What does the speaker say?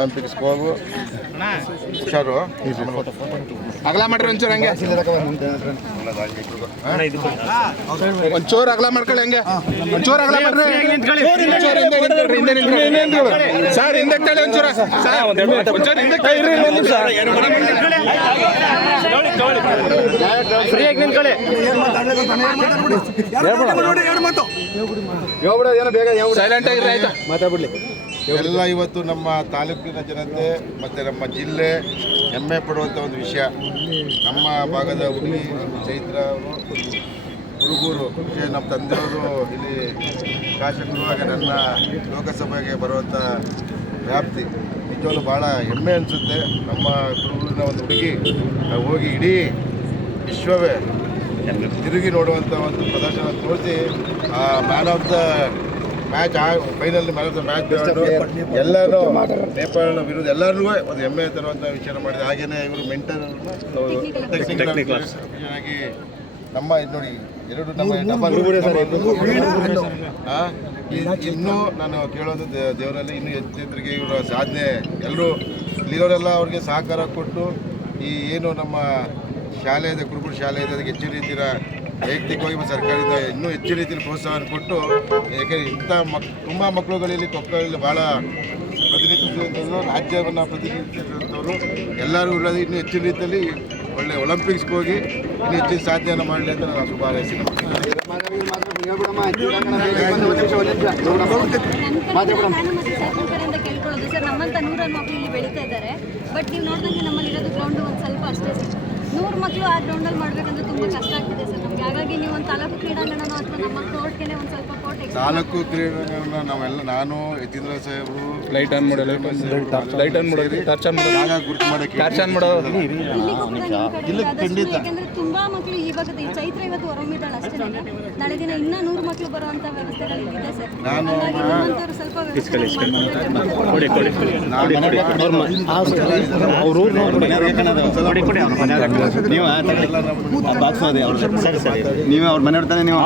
ಒಲಿಂಪಿಕ್ಸ್ಗೆ ಹೋಗು ಹುಷಾರು. ಅಗಲ ಮಾಡ್ರಿ ಒಂಚೂರು ಹಂಗೆ, ಒಂಚೂರು ಅಗಲ ಮಾಡ್ಕೊಳ್ಳಿ ಹಂಗೆ, ಒಂಚೂರು ಅಗಲ ಮಾಡ್ರಿ. ಸರ್ ಹಿಂದೆ ತಳಿ ಒಂಚೂರು, ಒಂಚೂರು ಹಿಂದೆ ಸೈಲೆಂಟ್ ಆಗಿರಿ ಆಯ್ತಾ, ಮಾತಾಡ್ಬಿಡ್ಲಿ. ಎಲ್ಲ ಇವತ್ತು ನಮ್ಮ ತಾಲೂಕಿನ ಜನತೆ ಮತ್ತು ನಮ್ಮ ಜಿಲ್ಲೆ ಹೆಮ್ಮೆ ಪಡುವಂಥ ಒಂದು ವಿಷಯ. ನಮ್ಮ ಭಾಗದ ಹುಡುಗಿ ಚೈತ್ರ ಅವರು ಹುಡುಗರು ವಿಷಯ, ನಮ್ಮ ತಂದೆಯವರು ಇಲ್ಲಿ ಶಾಸಕರು, ಹಾಗೆ ನನ್ನ ಲೋಕಸಭೆಗೆ ಬರುವಂಥ ವ್ಯಾಪ್ತಿ ನಿಜವಾಗ್ಲೂ ಭಾಳ ಹೆಮ್ಮೆ ಅನಿಸುತ್ತೆ. ನಮ್ಮ ಕುರುಬೂರಿನ ಒಂದು ಹುಡುಗಿ ಹೋಗಿ ಇಡೀ ವಿಶ್ವವೇ ತಿರುಗಿ ನೋಡುವಂಥ ಒಂದು ಪ್ರದರ್ಶನ ತೋರಿಸಿ man of the match final man of the match ಎಲ್ಲರೂ ನೇಪಾಳ ವಿರುದ್ಧ ಎಲ್ಲರೂ ಒಂದು ಹೆಮ್ಮೆ ತರುವಂಥ ವಿಚಾರ ಮಾಡಿದೆ. ಹಾಗೆಯೇ ಇವರು ಮೆಂಟರ್ ಆಗಿ ನಮ್ಮ ಇದು ನೋಡಿ ಎರಡು ನಮ್ಮ ಇನ್ನೂ ನಾನು ಕೇಳೋದು ದೇವರಲ್ಲಿ ಇನ್ನೂ ಹೆಚ್ಚಿದ್ರಿಗೆ ಇವರ ಸಾಧನೆ ಎಲ್ಲರೂ ಇಲ್ಲಿರೋರೆಲ್ಲ ಅವ್ರಿಗೆ ಸಹಕಾರ ಕೊಟ್ಟು ಈ ಏನು ನಮ್ಮ ಶಾಲೆ ಇದೆ, ಕುರುಬೂರು ಶಾಲೆ ಇದೆ, ಅದಕ್ಕೆ ಹೆಚ್ಚಿನ ರೀತಿಯ ವೈಯಕ್ತಿಕವಾಗಿ ಸರ್ಕಾರದಿಂದ ಇನ್ನೂ ಹೆಚ್ಚಿನ ರೀತಿಯಲ್ಲಿ ಪ್ರೋತ್ಸಾಹ ಕೊಟ್ಟು, ಯಾಕೆಂದರೆ ಇಂಥ ತುಂಬ ಮಕ್ಕಳುಗಳಲ್ಲಿ ಕೊಕ್ಕರಲ್ಲಿ ಭಾಳ ಪ್ರತಿನಿಧಿಸುವಂಥದ್ದು, ರಾಜ್ಯವನ್ನು ಪ್ರತಿನಿಧಿಸುವಂಥವ್ರು ಎಲ್ಲರೂ ಇಲ್ಲದೆ ಇನ್ನೂ ಹೆಚ್ಚಿನ ರೀತಿಯಲ್ಲಿ ಒಳ್ಳೆ ಒಲಿಂಪಿಕ್ಸ್ಗೆ ಹೋಗಿ ಇನ್ನೂ ಹೆಚ್ಚಿನ ಸಾಧನೆಯನ್ನು ಮಾಡಲಿ ಅಂತ ನಾನು ಶುಭ ಹಾರೈಸ್ತೀನಿ. ಸರ್, ನಮ್ಮಂತ 100 ಮಕ್ಕಳು ಇಲ್ಲಿ ಬೆಳೀತಾ ಇದ್ದಾರೆ. ಬಟ್ ನೀವು ನೋಡಿದಂಗೆ ನಮ್ಮಲ್ಲಿ ಇರೋದು ಗ್ರೌಂಡು ಒಂದು ಸ್ವಲ್ಪ ಅಷ್ಟೇ ಸರ್. 100 ಮಕ್ಕಳು ಆ ಗ್ರೌಂಡಲ್ಲಿ ಮಾಡಬೇಕಂದ್ರೆ ತುಂಬ ಕಷ್ಟ ಆಗ್ತಿದೆ ಸರ್ ನಮಗೆ. ಹಾಗಾಗಿ ನೀವು ಒಂದು ತಾಲೂಕು ಕ್ರೀಡಾಂಗಣನೋ ಅಥವಾ ನಮ್ಮ ಕೋರ್ಟ್ಗೆ ಒಂದು ಸ್ವಲ್ಪ ಕೋರ್ಟ್ ತಾಲೂಕು ಕ್ರೀಡಾಂಗಣ ನಾವೆಲ್ಲ ನಾನು ಯತೀಂದ್ರ ಸಾಹೇಬರು ಲೈಟ್ ಆನ್ ಮಾಡಿ, ಲೈಟ್ ಆನ್ ಮಾಡೋದು, ಟಾರ್ಚ್ ಆನ್ ಮಾಡೋದು, ಗುರುತು ಮಾಡೋಕ್ಕೆ ಟಾರ್ಚ್ ಆನ್ ಮಾಡೋದು. ಯಾಕಂದ್ರೆ ತುಂಬಾ ಮಕ್ಕಳು ಇವಾಗ ಚೈತ್ರ ಇವತ್ತು ಹೊರಮಿದ್ದಾಳೆ ಅಷ್ಟೇ. ನಾಳೆ ದಿನ ಇನ್ನೂ 100 ಮಕ್ಕಳು ಬರುವಂತ ವ್ಯವಸ್ಥೆಗಳು ಇದೆ ಸರ್. ಹಾಗಾಗಿ ನಿಮ್ಮಂತವ್ರು ಸ್ವಲ್ಪ ನೀವೇ ಅವ್ರ ಮನೆ ನೀವು